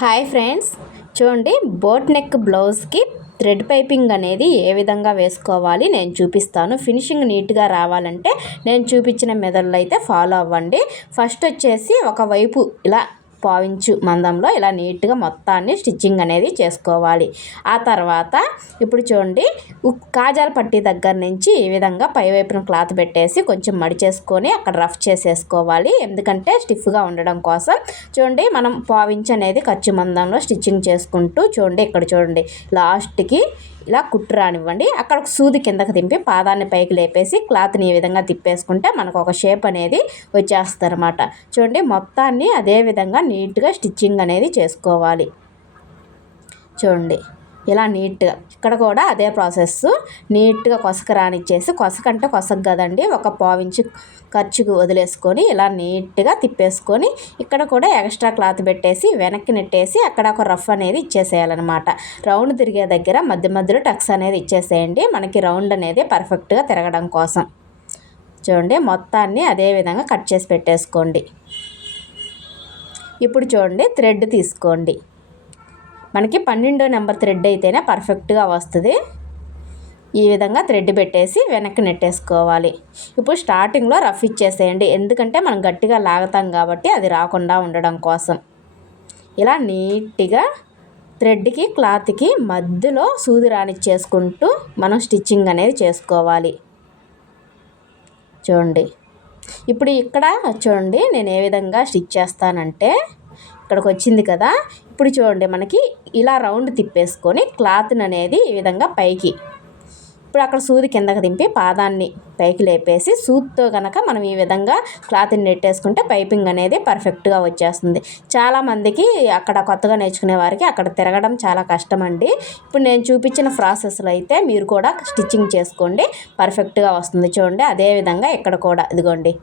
Hi friends, చూడండి boat neck బ్లౌజ్కి thread piping అనేది ఏ విధంగా వేసుకోవాలి నేను చూపిస్తాను. ఫినిషింగ్ నీట్గా రావాలంటే నేను చూపించిన మెథడ్లో అయితే ఫాలో అవ్వండి. ఫస్ట్ వచ్చేసి ఒకవైపు ఇలా పావించు మందంలో ఇలా నీట్గా మొత్తాన్ని స్టిచ్చింగ్ అనేది చేసుకోవాలి. ఆ తర్వాత ఇప్పుడు చూడండి కాజాల పట్టీ దగ్గర నుంచి ఈ విధంగా పైవైపున క్లాత్ పెట్టేసి కొంచెం మడిచేసుకొని అక్కడ రఫ్ చేసేసుకోవాలి. ఎందుకంటే స్టిఫ్గా ఉండడం కోసం. చూడండి మనం పావించు అనేది ఖర్చు మందంలో స్టిచ్చింగ్ చేసుకుంటూ చూడండి ఇక్కడ చూడండి లాస్ట్కి ఇలా కుట్టు రానివ్వండి. అక్కడ ఒక సూది కిందకి దింపి పాదాన్ని పైకి లేపేసి క్లాత్ని ఈ విధంగా తిప్పేసుకుంటే మనకు ఒక షేప్ అనేది వచ్చేస్తుంది అనమాట. చూడండి మొత్తాన్ని అదే విధంగా నీట్గా స్టిచ్చింగ్ అనేది చేసుకోవాలి. చూడండి ఇలా నీట్గా ఇక్కడ కూడా అదే ప్రాసెస్. నీట్గా కొసక రానిచ్చేసి కొసకంటే కొసకు కదండి, ఒక పావించి ఖర్చుకు వదిలేసుకొని ఇలా నీట్గా తిప్పేసుకొని ఇక్కడ కూడా ఎక్స్ట్రా క్లాత్ పెట్టేసి వెనక్కి నెట్టేసి అక్కడ ఒక రఫ్ అనేది ఇచ్చేసేయాలన్నమాట. రౌండ్ తిరిగే దగ్గర మధ్య మధ్యలో టక్స్ అనేది ఇచ్చేసేయండి, మనకి రౌండ్ అనేది పర్ఫెక్ట్గా తిరగడం కోసం. చూడండి మొత్తాన్ని అదే విధంగా కట్ చేసి పెట్టేసుకోండి. ఇప్పుడు చూడండి థ్రెడ్ తీసుకోండి. మనకి 12వ నెంబర్ థ్రెడ్ అయితేనే పర్ఫెక్ట్గా వస్తుంది. ఈ విధంగా థ్రెడ్ పెట్టేసి వెనక్కి నెట్టేసుకోవాలి. ఇప్పుడు స్టార్టింగ్లో రఫ్ ఇచ్చేసేయండి, ఎందుకంటే మనం గట్టిగా లాగుతాం కాబట్టి అది రాకుండా ఉండడం కోసం. ఇలా నీట్గా థ్రెడ్కి క్లాత్కి మధ్యలో సూది రానిచ్చేసుకుంటూ మనం స్టిచ్చింగ్ అనేది చేసుకోవాలి. చూడండి ఇప్పుడు ఇక్కడ చూడండి నేను ఏ విధంగా స్టిచ్ చేస్తానంటే ఇక్కడికి వచ్చింది కదా. ఇప్పుడు చూడండి మనకి ఇలా రౌండ్ తిప్పేసుకొని క్లాత్ని అనేది ఈ విధంగా పైకి ఇప్పుడు అక్కడ సూది కిందకి దింపి పాదాన్ని పైకి లేపేసి సూత్తో కనుక మనం ఈ విధంగా క్లాత్ని నెట్టేసుకుంటే పైపింగ్ అనేది పర్ఫెక్ట్గా వచ్చేస్తుంది. చాలామందికి అక్కడ కొత్తగా నేర్చుకునే వారికి అక్కడ తిరగడం చాలా కష్టం అండి. ఇప్పుడు నేను చూపించిన ప్రాసెస్లో అయితే మీరు కూడా స్టిచ్చింగ్ చేసుకోండి, పర్ఫెక్ట్గా వస్తుంది. చూడండి అదేవిధంగా ఇక్కడ కూడా ఇదిగోండి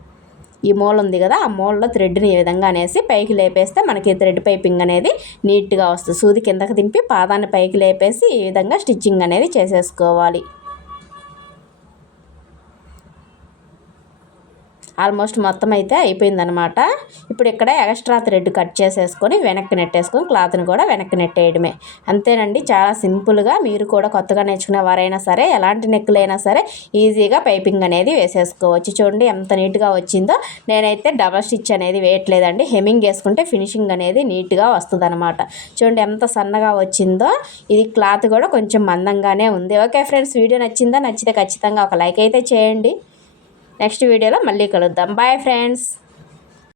ఈ మూల ఉంది కదా, ఆ మూలలో థ్రెడ్ని ఈ విధంగా అనేసి పైకి లేపేస్తే మనకి థ్రెడ్ పైపింగ్ అనేది నీట్గా వస్తుంది. సూది కిందకి దింపి పాదాన్ని పైకి లేపేసి ఈ విధంగా స్టిచ్చింగ్ అనేది చేసేసుకోవాలి. ఆల్మోస్ట్ మొత్తం అయితే అయిపోయిందనమాట. ఇప్పుడు ఇక్కడ ఎక్స్ట్రా థ్రెడ్ కట్ చేసేసుకొని వెనక్కి నెట్టేసుకొని క్లాత్ని కూడా వెనక్కి నెట్టేయడమే. అంతేనండి, చాలా సింపుల్గా మీరు కూడా కొత్తగా నేర్చుకునే వారైనా సరే ఎలాంటి నెక్కులైనా సరే ఈజీగా పైపింగ్ అనేది వేసేసుకోవచ్చు. చూడండి ఎంత నీట్గా వచ్చిందో. నేనైతే డబల్ స్టిచ్ అనేది వేయట్లేదండి, హెమ్మింగ్ వేసుకుంటే ఫినిషింగ్ అనేది నీట్గా వస్తుంది అనమాట. చూడండి ఎంత సన్నగా వచ్చిందో. ఇది క్లాత్ కూడా కొంచెం మందంగానే ఉంది. ఓకే ఫ్రెండ్స్, వీడియో నచ్చిందా? నచ్చితే ఖచ్చితంగా ఒక లైక్ అయితే చేయండి. నెక్స్ట్ వీడియోలో మళ్ళీ కలుద్దాం. Bye friends.